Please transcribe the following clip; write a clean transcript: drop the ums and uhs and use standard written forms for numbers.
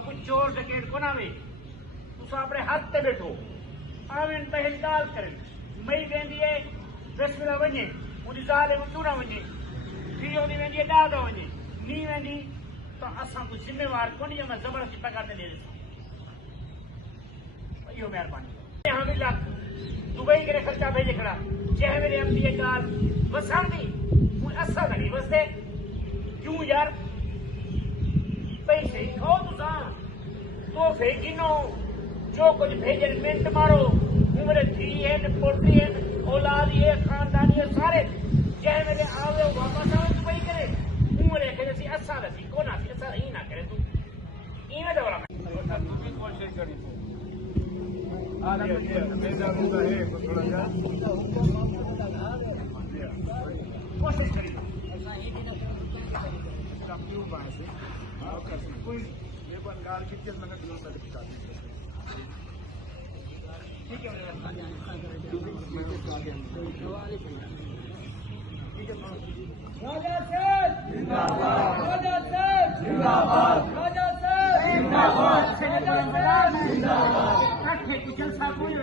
कुछ चोर डकैत को ना वे तुस अपने हाथ ते बैठो आवें पहल गाल करें मई वेंदी है रसमिला वने उदी ज़ाल वंदू ना वने थी ओनी वेंदी डादा वने नी वेंदी तो असां को जिम्मेवार कोनी मैं जबरदस्ती पकड़ दे यो मेहरबानी यहां भी लाख दुबई के खर्चा भेजे खड़ा जह मेरे अम्बी गाल वसांदी उन असा लगी वसदे क्यों यार पैसे खाओ तुसा तोहफे गिनो जो कुछ भेजे मिनट मारो उम्र थी है पोटी है औलाद है खानदानी है सारे जह मेरे आवे वापस आवे दुबई करे उम्र के जैसी असा लगी कोना सी असा ही ना करे तू इने दवरा में तू भी कोशिश करी आ ये मेरा होगा है थोड़ा सा कोशिश करी ऐसा ही कि क्यों बात है कोई ये बंगाल की किस मिनट जो सर्टिफिकेट ठीक है राजा सेठ जिंदाबाद राजा सेठ जिंदाबाद राजा सेठ जिंदाबाद राजा सेठ जिंदाबाद कुछ जलसा कोई